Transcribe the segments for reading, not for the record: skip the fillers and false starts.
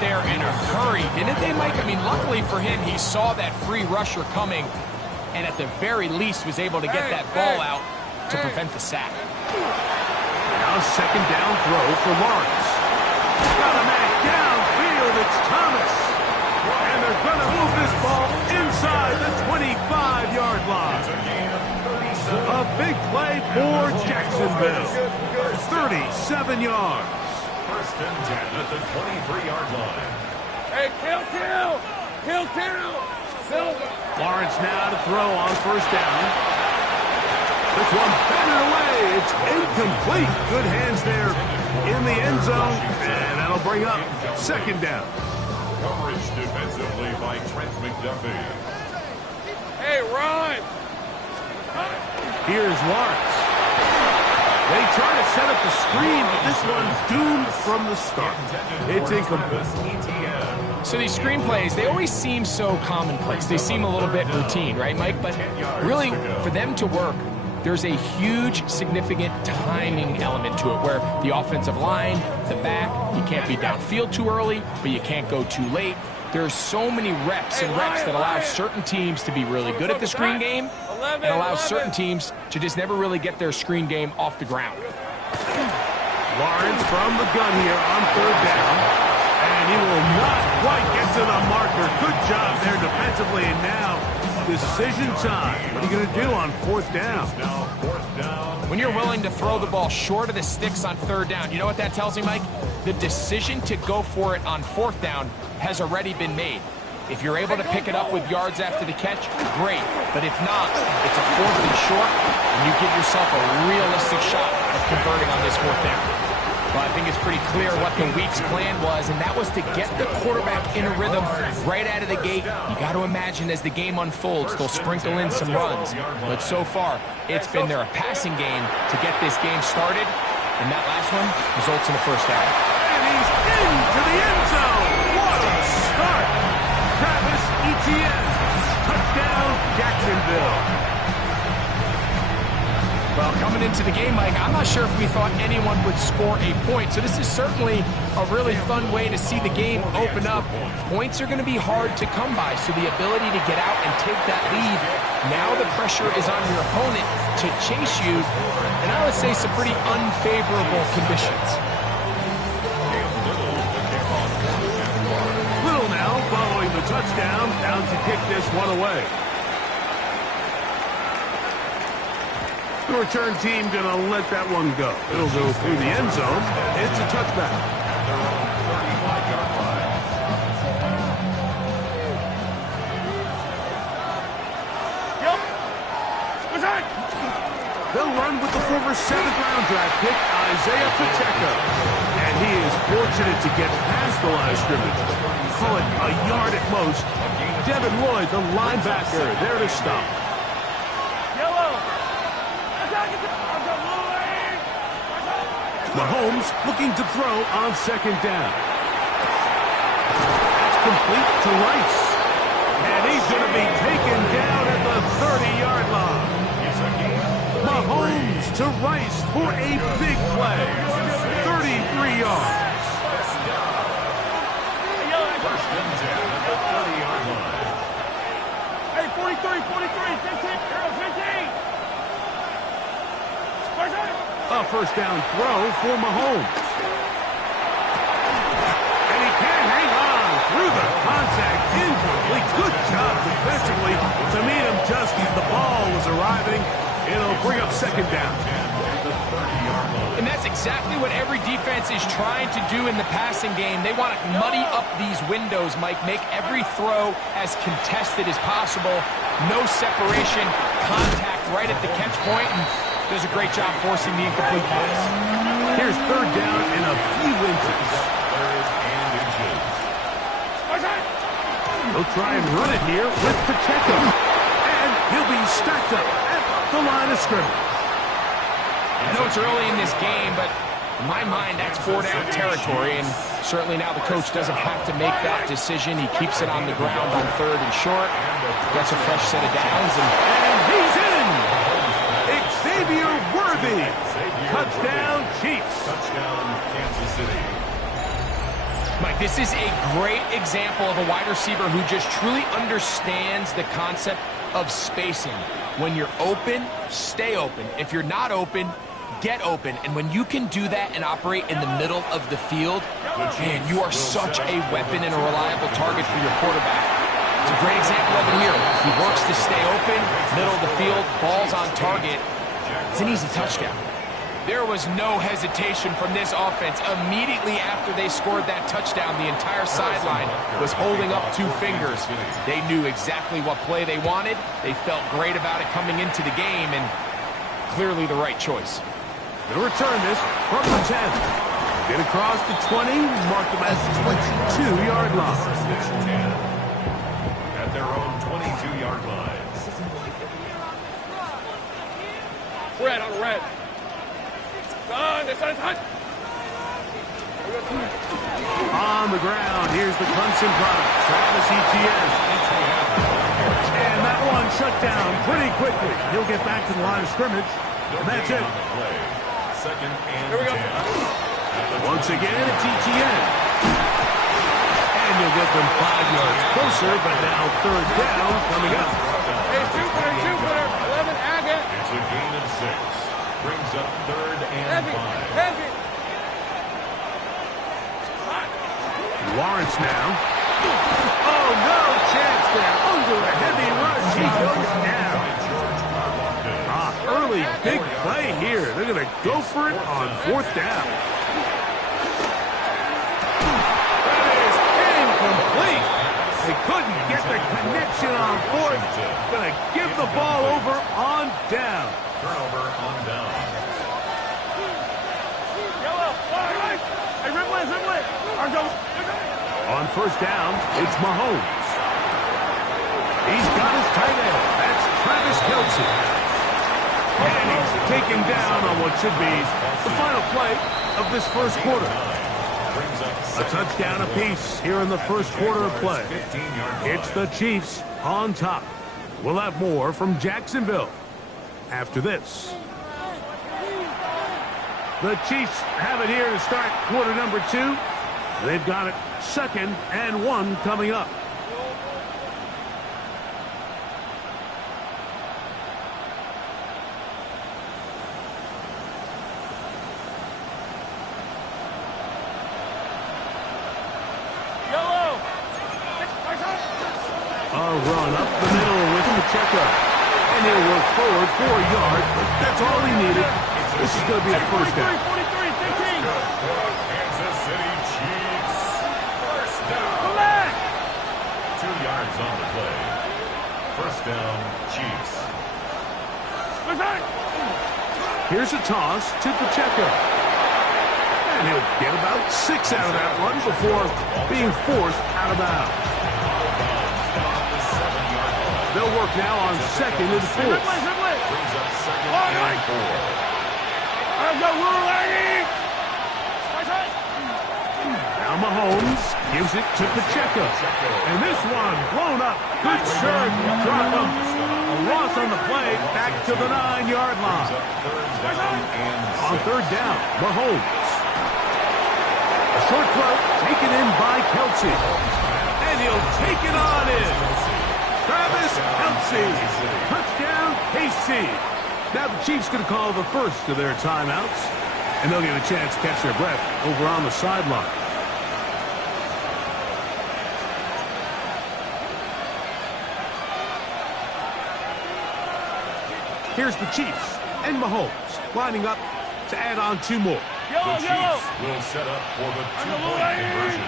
there in a hurry, didn't they, Mike? I mean, luckily for him, he saw that free rusher coming, and at the very least was able to get that ball out to prevent the sack. Now second down throw for Lawrence. Got a man downfield, it's Thomas. And they're going to move this ball inside the 25-yard line. A big play for Jacksonville. 37 yards. First and 10 at the 23-yard line. Hey, kill. Lawrence now to throw on first down. This one batted away. It's incomplete. Good hands there in the end zone. And that'll bring up second down. Coverage defensively by Trent McDuffie. Hey, run. Here's Lawrence. They try to set up the screen, but this one's doomed from the start. It's incomplete. So these screenplays, they always seem so commonplace. They seem a little bit routine, right, Mike? But really, for them to work, there's a huge, significant timing element to it, where the offensive line, the back, you can't be downfield too early, but you can't go too late. There's so many reps and reps that allow certain teams to be really good at the screen game and allow certain teams to just never really get their screen game off the ground. Lawrence from the gun here on third down. And he will not quite get to the marker. Good job there defensively. And now, decision time. What are you going to do on fourth down? When you're willing to throw the ball short of the sticks on third down, you know what that tells me, Mike? The decision to go for it on fourth down has already been made. If you're able to pick it up with yards after the catch, great. But if not, it's a fourth and short, and you give yourself a realistic shot of converting on this fourth down. Well, I think it's pretty clear what the week's plan was, and that was to get the quarterback in a rhythm right out of the gate. You got to imagine as the game unfolds, they'll sprinkle in some runs. But so far, it's been their passing game to get this game started, and that last one results in a first down. And he's into the end zone. What a start. Travis Etienne. Touchdown, Jacksonville. Well, coming into the game, Mike, I'm not sure if we thought anyone would score a point. So this is certainly a really fun way to see the game open up. Points are going to be hard to come by, so the ability to get out and take that lead, now the pressure is on your opponent to chase you, and I would say some pretty unfavorable conditions. Little now following the touchdown, down to kick this one away. The return team going to let that one go. It'll go through the end zone. It's a touchback. They'll run with the former 7th-round draft pick, Isaiah Pacheco. And he is fortunate to get past the line of scrimmage. Call it a yard at most. Devin Lloyd, the linebacker, there to stop. Mahomes looking to throw on second down. That's complete to Rice. And he's going to be taken down at the 30-yard line. Mahomes to Rice for a big play. 33 yards. First and 10 at the 30-yard line. Hey, 43, 15. A first down throw for Mahomes. And he can't hang on through the contact. Incomplete. Good job defensively to meet him just as the ball was arriving. It'll bring up second down. And that's exactly what every defense is trying to do in the passing game. They want to muddy up these windows, Mike, make every throw as contested as possible. No separation, contact right at the catch point, and does a great job forcing the incomplete pass. Here's third down and a few inches. He'll try and run it here with Pacheco. And he'll be stacked up at the line of scrimmage. I know it's early in this game, but in my mind, that's 4-down territory, and certainly now the coach doesn't have to make that decision. He keeps it on the ground on third and short, gets a fresh set of downs, and he's in! Xavier Worthy. Touchdown, Chiefs. Touchdown, Kansas City. Mike, this is a great example of a wide receiver who just truly understands the concept of spacing. When you're open, stay open. If you're not open, get open. And when you can do that and operate in the middle of the field, man, you are such a weapon and a reliable target for your quarterback. It's a great example of it here. He works to stay open, middle of the field, ball's on target. It's an easy touchdown. There was no hesitation from this offense. Immediately after they scored that touchdown, the entire sideline was holding up two fingers. They knew exactly what play they wanted. They felt great about it coming into the game, and clearly the right choice. They'll return this from the 10. Get across the 20, mark them as 22-yard line. At their own 22-yard line. Red on red. On the ground, here's the Clemson product, Travis Etienne. And that one shut down pretty quickly. He'll get back to the line of scrimmage, and that's it. Second and Here we go. 10. Once again, it's Etienne. And you'll get them 5 yards closer, but now third down coming up. Hey, Jupiter, 11 Agate. It's a gain of 6. Brings up third and Heavy, 5. heavy. Lawrence now. Oh, no chance there. Under a heavy rush, he goes down. Early big play here. They're going to go for it on fourth down. That is incomplete. They couldn't get the connection on fourth. Going to give the ball over on down. Turnover on down. Yellow. All right. Hey, Rimley. On first down, it's Mahomes. He's got his tight end. That's Travis Kelce. And he's taken down on what should be the final play of this first quarter. A touchdown apiece here in the first quarter of play. It's the Chiefs on top. We'll have more from Jacksonville after this. The Chiefs have it here to start quarter number 2. They've got it 2nd and 1 coming up. A run up the middle with Pacheco. And he'll work forward for a yard. That's all he needed. This is going to be a first down. 43, 15. Kansas City Chiefs. First down. Come back. 2 yards on the play. First down, Chiefs. Here's a toss to Pacheco. And he'll get about 6 out of that one before being forced out of bounds. They'll work now on 2nd and 4. Brings up 2nd and 4. Now Mahomes gives it to Pacheco. And this one blown up. Good serve. Drop him. A loss on the play. Back to the 9-yard line. On third down, Mahomes. A short throw taken in by Kelce. And he'll take it on in. Travis Kelce. Touchdown, KC. Now the Chiefs going to call the first of their timeouts. And they'll get a chance to catch their breath over on the sideline. Here's the Chiefs and Mahomes lining up to add on 2 more. The Chiefs will set up for the 2-point conversion.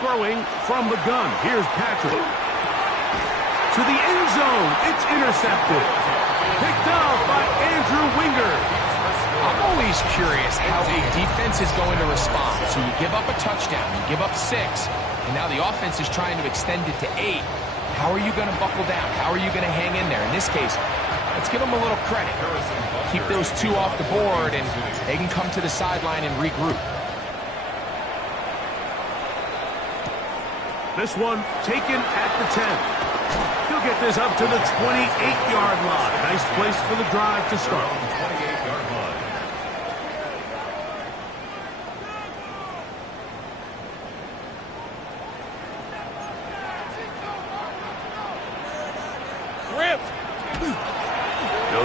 Throwing from the gun. Here's Patrick. To the end zone. It's intercepted. Picked off by Andrew Winger. I'm always curious how a defense is going to respond. So you give up a touchdown, you give up 6, and now the offense is trying to extend it to 8. How are you going to buckle down? How are you going to hang in there? In this case, let's give them a little credit. Keep those 2 off the board, and they can come to the sideline and regroup. This one taken at the 10. He'll get this up to the 28-yard line. Nice place for the drive to start. 28-yard line.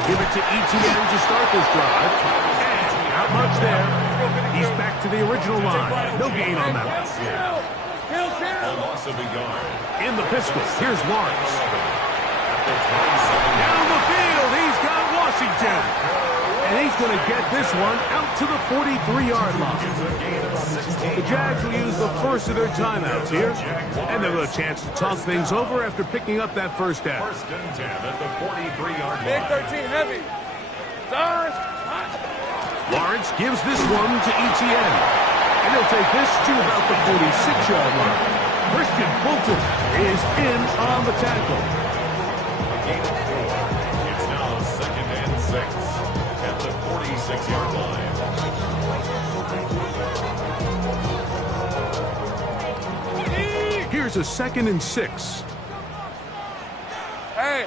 give it to ETN to start this drive. And not much there. He's back to the original line. No gain on that one. A loss of a yard. In the pistol, here's Lawrence. Down the field, he's got Washington. And he's going to get this one out to the 43-yard line. The Jags will use the first of their timeouts here. And they'll have a chance to talk things over after picking up that first down. First and 10 at the 43-yard Big line. 13 heavy. Lawrence. Lawrence gives this one to ETN. And he'll take this to about the 46-yard line. Christian Fulton is in on the tackle. It's now second and 6 at the 46-yard line. Here's a 2nd and 6. Hey.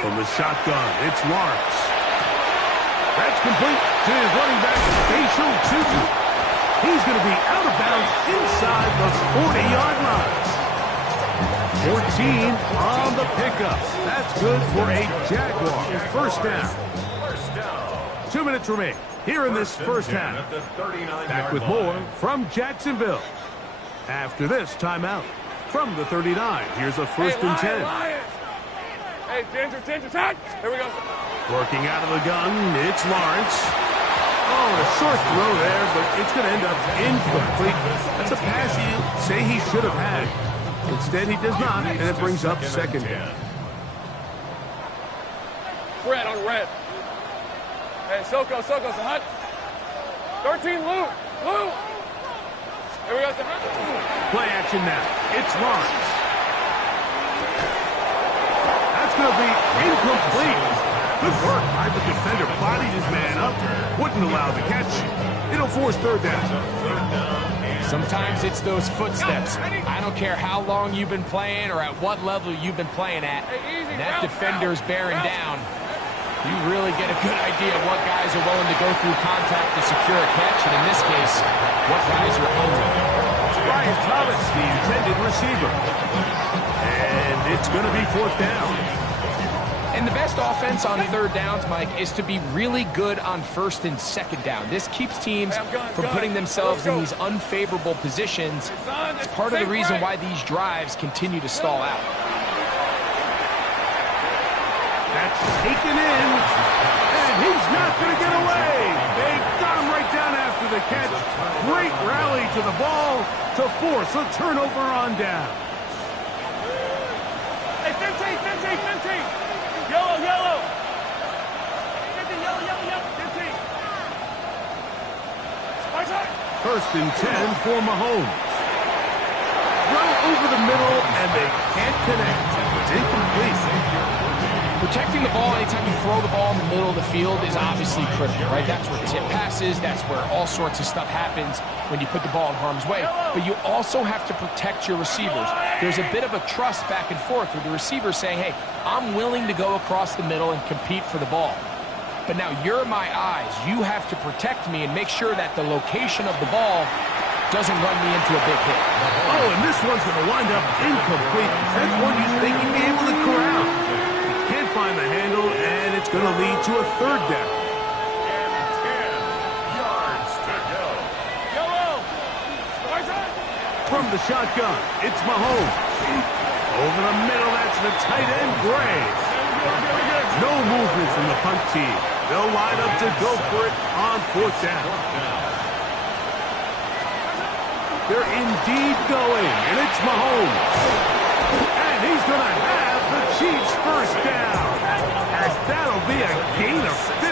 From the shotgun, it's Lawrence. That's complete to his running back, Facial Tutu. He's going to be out of bounds inside the 40-yard line. 14 on the pickup. That's good for a Jaguar first down. 2 minutes remain here in this first half. At the 39-yard Back with more from Jacksonville. After this timeout from the 39, here's a first and 10. Hey, Ginger, attack. Here we go. Working out of the gun, it's Lawrence. Oh, a short throw there, but it's going to end up incomplete. That's a pass he'd say he should have had. Instead, he does not, and it brings up second down. Red on red. Hey, Soko, Sahut. 13, Lou. Here we go, Sahut. Play action now. It's Lawrence. That's going to be incomplete. Good work by the defender. Bodied his man up. Wouldn't allow the catch. It'll force third down. Sometimes it's those footsteps. I don't care how long you've been playing or at what level you've been playing at. That defender's bearing down. You really get a good idea of what guys are willing to go through contact to secure a catch, and in this case, what guys are unwilling. Brian Thomas, the intended receiver. And it's going to be fourth down. And the best offense on third downs, Mike, is to be really good on first and second down. This keeps teams from putting themselves in these unfavorable positions. It's part of the reason why these drives continue to stall out. That's taken in, and he's not going to get away. They got him right down after the catch. Great rally to the ball to force a turnover on down. Hey, 15. Yellow. 15, yellow. 15. First and 10 for Mahomes. Throw over the middle, and they can't connect. It's incomplete. Protecting the ball anytime you throw the ball in the middle of the field is obviously critical, right? That's where tip passes, that's where all sorts of stuff happens when you put the ball in harm's way. But you also have to protect your receivers. There's a bit of a trust back and forth with the receiver saying, hey, I'm willing to go across the middle and compete for the ball. But now you're my eyes. You have to protect me and make sure that the location of the ball doesn't run me into a big hit. Oh, and this one's going to wind up incomplete. That's one you think you'd be able to corral. Can't find the handle, and it's going to lead to a third down. 10 yards to go. From the shotgun, it's Mahomes. Over the middle, that's the tight end, Gray. No movement from the punt team. They'll line up to go for it on fourth down. They're indeed going, and it's Mahomes. And he's going to have the Chiefs first down, as that'll be a gain of 15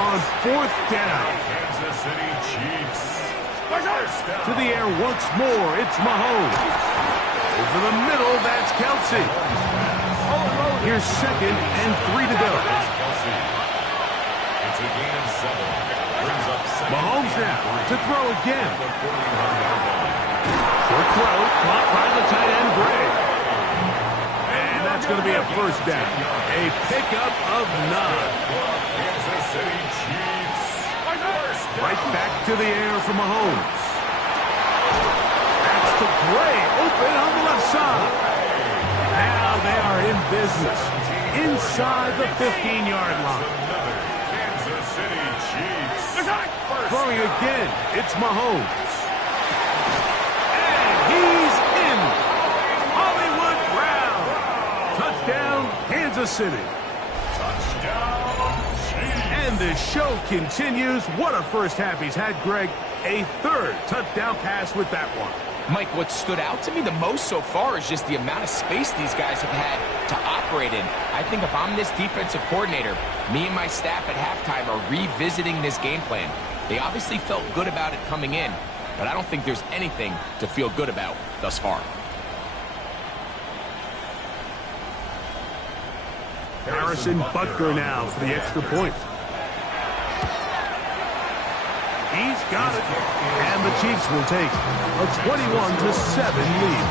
on fourth down. Kansas City Chiefs. To the air once more, it's Mahomes. Over the middle, that's Kelsey. Here's 2nd and 3 to go. It's a gain of 7. Brings up Mahomes now to throw again. Short throw, caught by the tight end, Gray. And that's going to be a first down. A pickup of 9. Kansas City Chiefs. Right back to the air for Mahomes. That's to Gray, open on the left side. Now they are in business inside the 15-yard line. Another Kansas City Chiefs. Throwing again, it's Mahomes. And he's in. Hollywood Brown. Touchdown, Kansas City. Touchdown Chiefs. And the show continues. What a first half he's had, Greg. A third touchdown pass with that one. Mike, what stood out to me the most so far is just the amount of space these guys have had to operate in. I think if I'm this defensive coordinator, me and my staff at halftime are revisiting this game plan. They obviously felt good about it coming in, but I don't think there's anything to feel good about thus far. Harrison Butker now for the extra point. He's got it. And the Chiefs will take a 21-7 lead.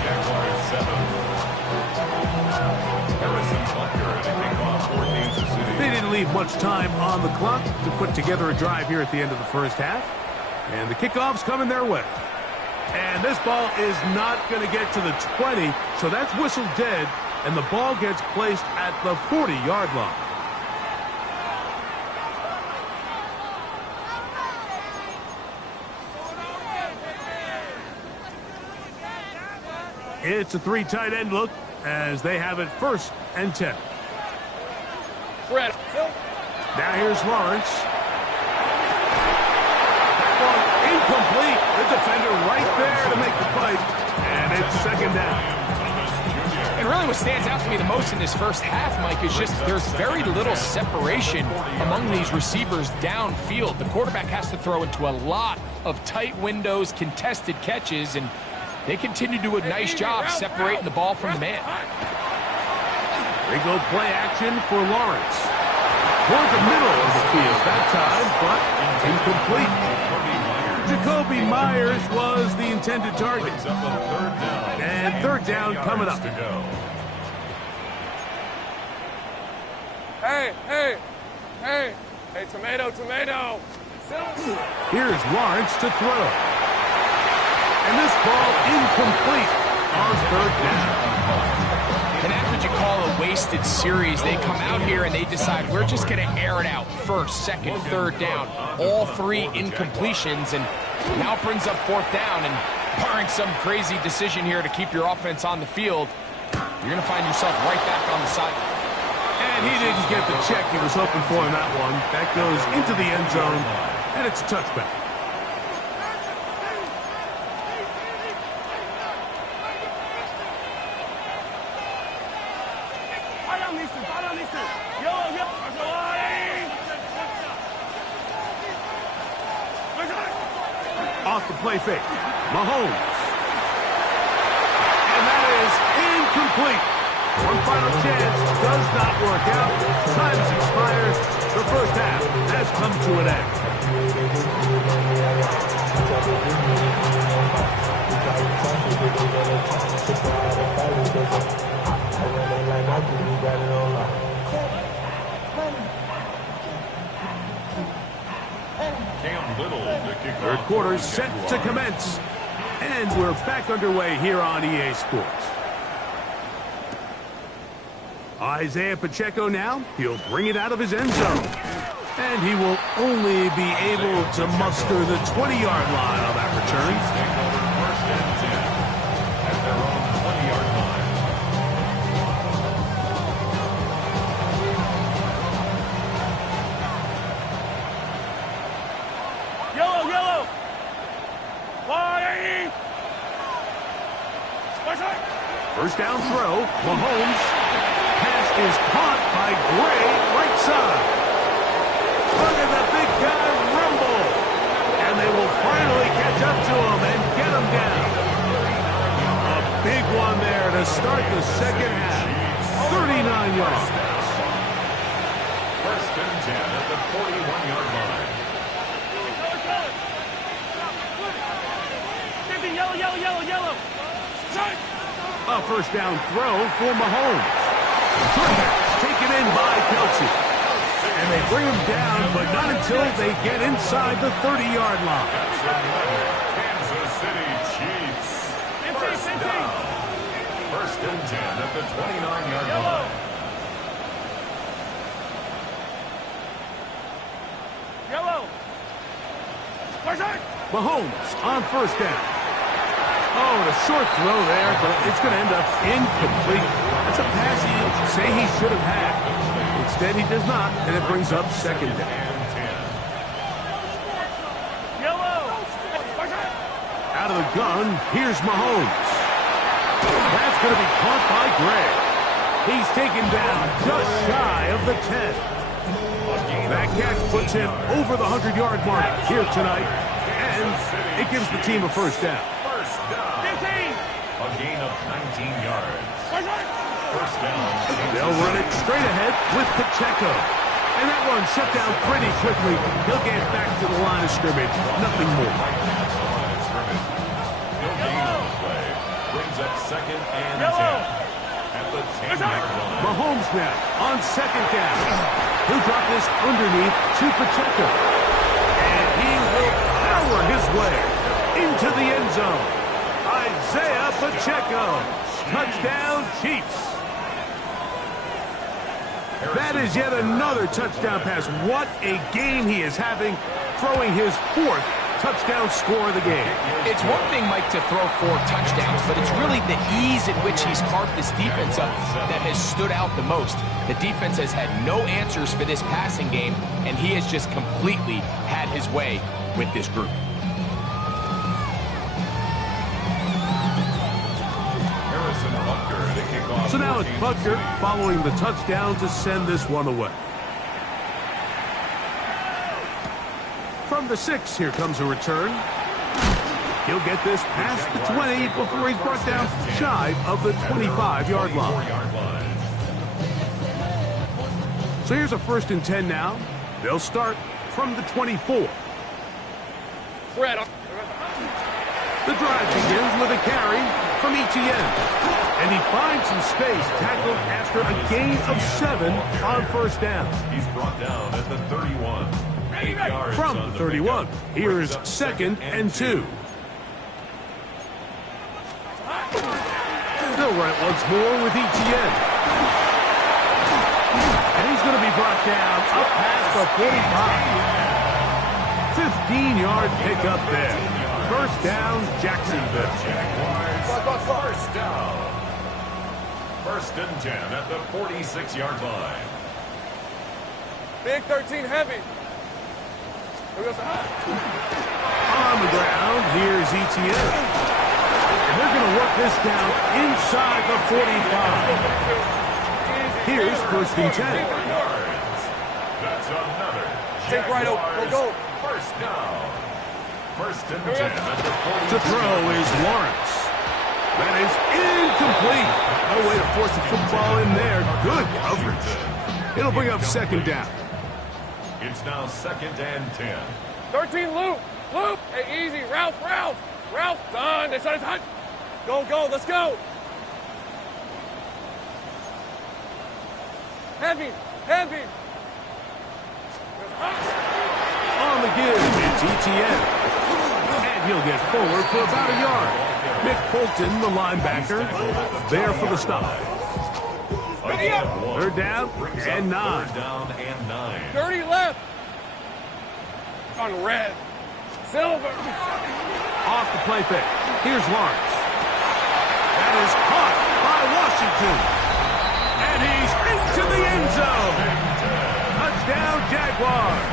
Jaguars 7. Harrison Butker and a kickoff for Kansas City. They didn't leave much time on the clock to put together a drive here at the end of the first half. And the kickoff's coming their way. And this ball is not going to get to the 20, so that's whistled dead, and the ball gets placed at the 40-yard line. It's a three tight end look as they have it 1st and 10. Fred. Now here's Lawrence. That one incomplete. The defender right there to make the play. And it's 2nd down. And really what stands out to me the most in this first half, Mike, is just there's very little separation among these receivers downfield. The quarterback has to throw into a lot of tight windows, contested catches, and they continue to do a nice job separating the ball from the man. They go play action for Lawrence. Toward the middle of the field that time, but incomplete. Jacoby Myers was the intended target. And 3rd down coming up. Hey, tomato. Here's Lawrence to throw. And this ball incomplete on 3rd down. And that's what you call a wasted series. They come out here and they decide we're just going to air it out. 1st, 2nd, 3rd down. All 3 incompletions, and now it brings up 4th down. And barring some crazy decision here to keep your offense on the field, you're going to find yourself right back on the side. And he didn't get the check he was hoping for in that one. That goes into the end zone, and it's a touchback. Off the play fake. Mahomes. And that is incomplete. One final chance does not work out. Time has expired. The first half has come to an Third quarter set to commence. And we're back underway here on EA Sports. Isaiah Pacheco now. He'll bring it out of his end zone. And he will only be able to muster the 20-yard line on that return. First and 10 at their own 20-yard line. Yellow. Flying. First down throw. Mahomes. Pass is caught by Gray, right side. Look at the big guy rumble. And they will finally catch up to him and get him down. A big one there to start the second half. 39 yards. First and 10 at the 41-yard line. Yellow. A first down throw for Mahomes. Taken in by Kelsey. And they bring him down, but not until they get inside the 30-yard line. Kansas City Chiefs. First down. First and 10 at the 29-yard line. Mahomes on first down. Oh, and a short throw there, but it's going to end up incomplete. That's a pass he'd say he should have had. Instead, he does not, and it brings up second down. Out of the gun, here's Mahomes. That's going to be caught by Gray. He's taken down just shy of the 10. That catch puts him over the 100-yard mark here tonight, and it gives the team a first down. A gain of 19 yards. First down. They'll run it straight ahead with Pacheco. And that one shut down pretty quickly. He'll get back to the line of scrimmage. Nothing more. He'll gain on the play. Brings up second and 10. At the 10-yard line. Mahomes now on second down. He'll drop this underneath to Pacheco. And he will power his way into the end zone. Isaiah Pacheco. Touchdown, Chiefs. That is yet another touchdown pass. What a game he is having, throwing his fourth touchdown score of the game. It's one thing, Mike, to throw 4 touchdowns, but it's really the ease in which he's carved this defense up that has stood out the most. The defense has had no answers for this passing game, and he has just completely had his way with this group. So now it's Butker following the touchdown to send this one away. From the 6, here comes a return. He'll get this past the 20 before he's brought down shy of the 25-yard line. So here's a 1st and 10 now. They'll start from the 24. The drive begins with a carry from Etienne. And he finds some space, tackled after a gain of 7 on first down. He's brought down at the 31. 8 yards from the 31. Here's 2nd and 2. They'll run it once more with Etienne. And he's going to be brought down up past the 45. 15-yard pickup there. First down, Jacksonville. First down. 1st and 10 at the 46-yard line. Big 13 heavy. On the ground, here's Etienne. And they're going to work this down inside the 45. Here's 1st and 10. That's another. Take right over. Go. First down. 1st and 10 at the 40. To throw is Lawrence. That is incomplete. No way to force the football in there. Good coverage. It'll bring up 2nd down. It's now 2nd and 10. 13 loop. Hey, easy. Ralph. Done. They said it's hot. Go. Let's go. Heavy. On the give, it's Etienne. And he'll get forward for about a yard. Nick Bolton, the linebacker, there for the stop. 3rd down and 9. 30 left. On red. Silver. Off the play fake. Here's Lawrence. That is caught by Washington. And he's into the end zone. Touchdown, Jaguars.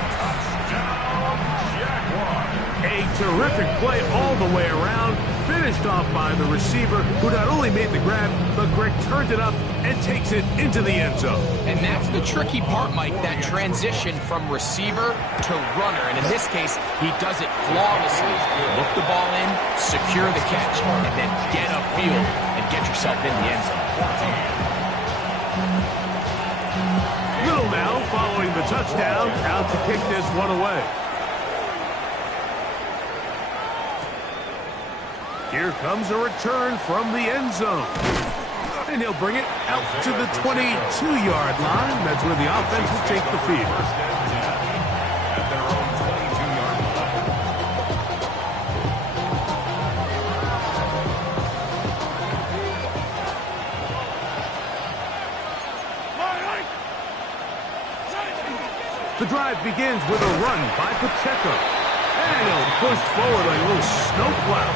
A terrific play all the way around. Finished off by the receiver, who not only made the grab, but Greg turned it up and takes it into the end zone. And that's the tricky part, Mike, that transition from receiver to runner. And in this case, he does it flawlessly. Look the ball in, secure the catch, and then get upfield and get yourself in the end zone. Little now following the touchdown, out to kick this one away. Here comes a return from the end zone. And he'll bring it out to the 22-yard line. That's where the offense will take the field. At their own 22-yard The drive begins with a run by Pacheco. And pushed forward like a little snow plow.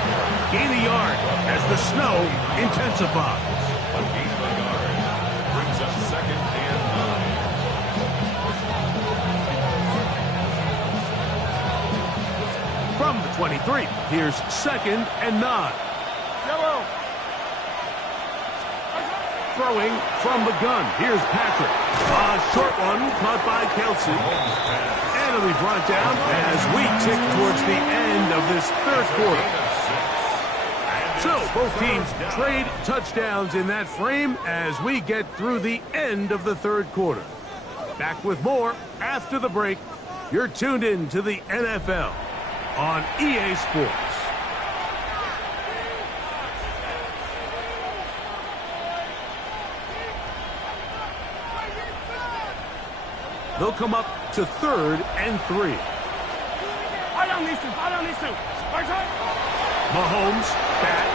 Gain a yard as the snow intensifies. A gain of a yard brings up 2nd and 9. From the 23, here's 2nd and 9. Yellow. Throwing from the gun. Here's Patrick. A short one caught by Kelsey. And it'll be brought down as we tick towards the end of this 3rd quarter. So both teams trade touchdowns in that frame as we get through the end of the 3rd quarter. Back with more after the break. You're tuned in to the NFL on EA Sports. They'll come up to 3rd and 3. I don't need to. Mahomes back.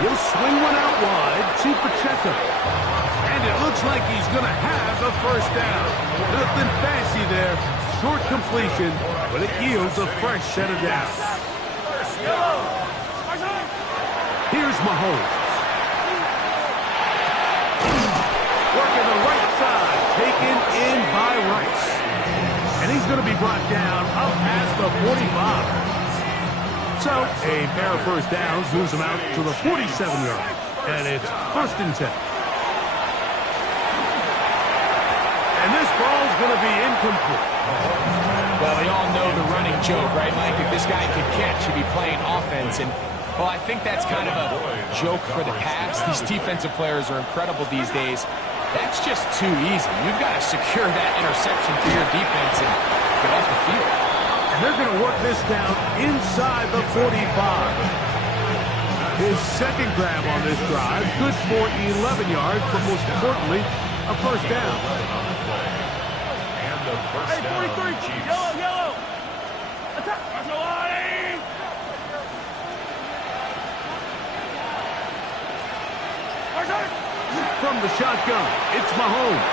He'll swing one out wide to Pacheco. And it looks like he's going to have a 1st down. Nothing fancy there. Short completion, but it yields a fresh set of downs. Here's Mahomes. Working the right side, taken in by Rice. And he's going to be brought down up past the 45. So, a pair of 1st downs moves him out to the 47-yard. And it's 1st and 10. And this ball's going to be incomplete. Well, we all know the running joke, right, Mike? If this guy could catch, he'd be playing offense. And, well, I think that's kind of a joke for the past. These defensive players are incredible these days. That's just too easy. You've got to secure that interception for your defense and get off the field. And they're going to work this down inside the 45. His 2nd grab on this drive, good for 11 yards, but most importantly, a 1st down. And the 1st down. 43. Yellow. Attack. From the shotgun, it's Mahomes.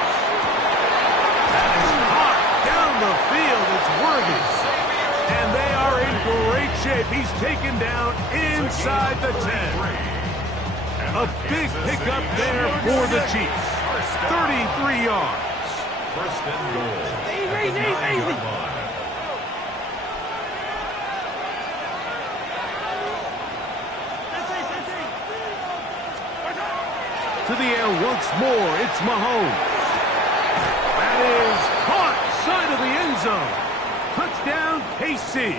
That is hot down the field. It's Worthy. And they are in great shape. He's taken down inside the 10. A big pickup there for the Chiefs. 33 yards. 1st and goal. Easy. To the air once more, it's Mahomes. That is caught side of the end zone. Touchdown, KC.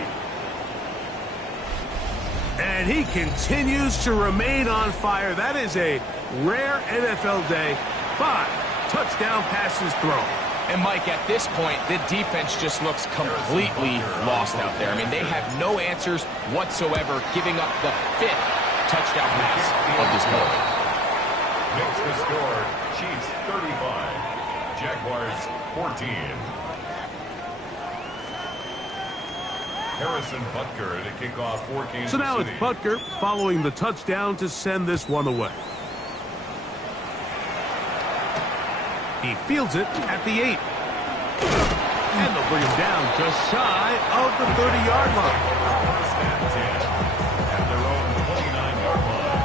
And he continues to remain on fire. That is a rare NFL day. 5 touchdown passes thrown. And, Mike, at this point, the defense just looks completely lost out there. I mean, they have no answers whatsoever, giving up the 5th touchdown pass of this moment. Makes the score, Chiefs 35, Jaguars 14. Harrison Butker to kick off for Kansas So now City. it's Butker following the touchdown to send this one away. He fields it at the 8. And they'll bring him down just shy of the 30-yard line. 1st and 10 at their own 29-yard line.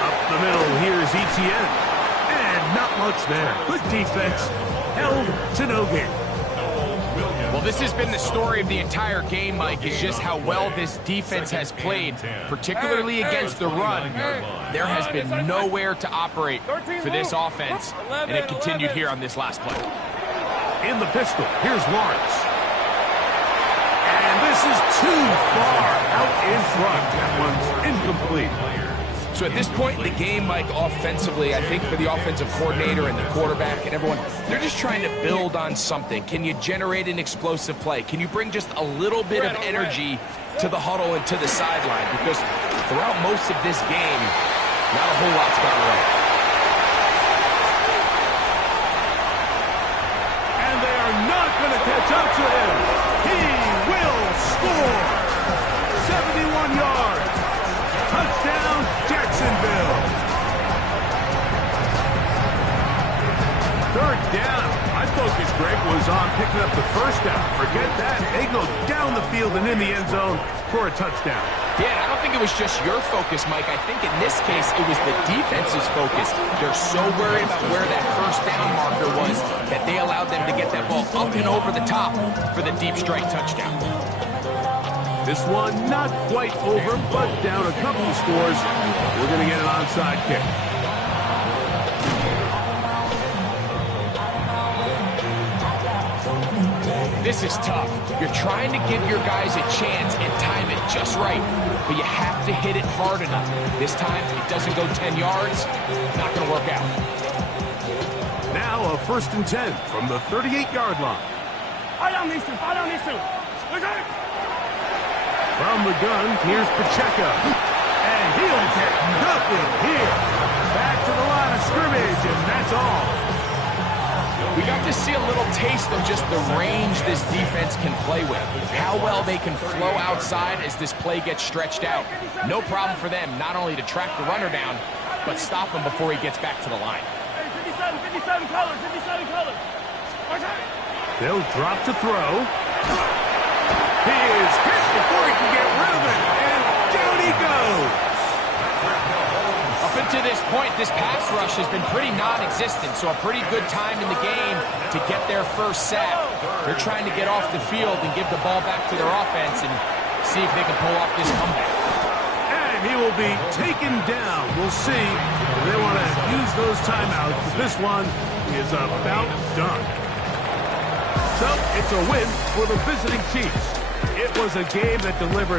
Up the middle, here's Etienne. And not much there. Good defense. Held to no gain. Well, this has been the story of the entire game, Mike, is just how well this defense has played, particularly against the run. There has been nowhere to operate for this offense, and it continued here on this last play. In the pistol, here's Lawrence. And this is too far out in front. That one's incomplete. So at this point in the game, Mike, offensively, I think for the offensive coordinator and the quarterback and everyone, they're just trying to build on something. Can you generate an explosive play? Can you bring just a little bit of energy to the huddle and to the sideline? Because throughout most of this game, not a whole lot's gone right. And they are not going to catch up to him. He will score. 71 yards. Touchdown, Jacksonville. Third down. My focus, Greg, was on picking up the first down. Forget that. They go down the field and in the end zone for a touchdown. Yeah, I don't think it was just your focus, Mike. I think in this case, it was the defense's focus. They're so worried about where that first down marker was that they allowed them to get that ball up and over the top for the deep strike touchdown. This one not quite over, but down a couple of scores. We're going to get an onside kick. This is tough. You're trying to give your guys a chance and time it just right, but you have to hit it hard enough. This time, it doesn't go 10 yards. Not going to work out. Now a 1st and 10 from the 38-yard line. Fire down these two. Fire down these two. Okay. From the gun, here's Pacheco. And he'll get nothing here. Back to the line of scrimmage, and that's all. We got to see a little taste of just the range this defense can play with. How well they can flow outside as this play gets stretched out. No problem for them not only to track the runner down, but stop him before he gets back to the line. 57 colors, 57 colors. They'll drop to throw. He is hit before he can get rid of it, and down he goes. Up until this point, this pass rush has been pretty non-existent, so a pretty good time in the game to get their first sack. They're trying to get off the field and give the ball back to their offense and see if they can pull off this comeback. And he will be taken down. We'll see if they want to use those timeouts, but this one is about done. So it's a win for the visiting Chiefs. It was a game that delivered